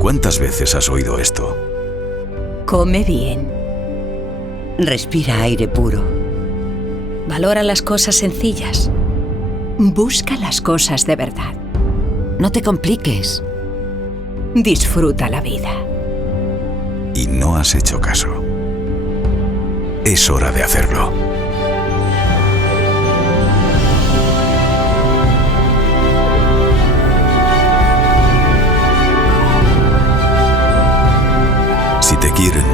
¿Cuántas veces has oído esto? Come bien. Respira aire puro. Valora las cosas sencillas. Busca las cosas de verdad. No te compliques. Disfruta la vida. Y no has hecho caso. Es hora de hacerlo. Si te quieren,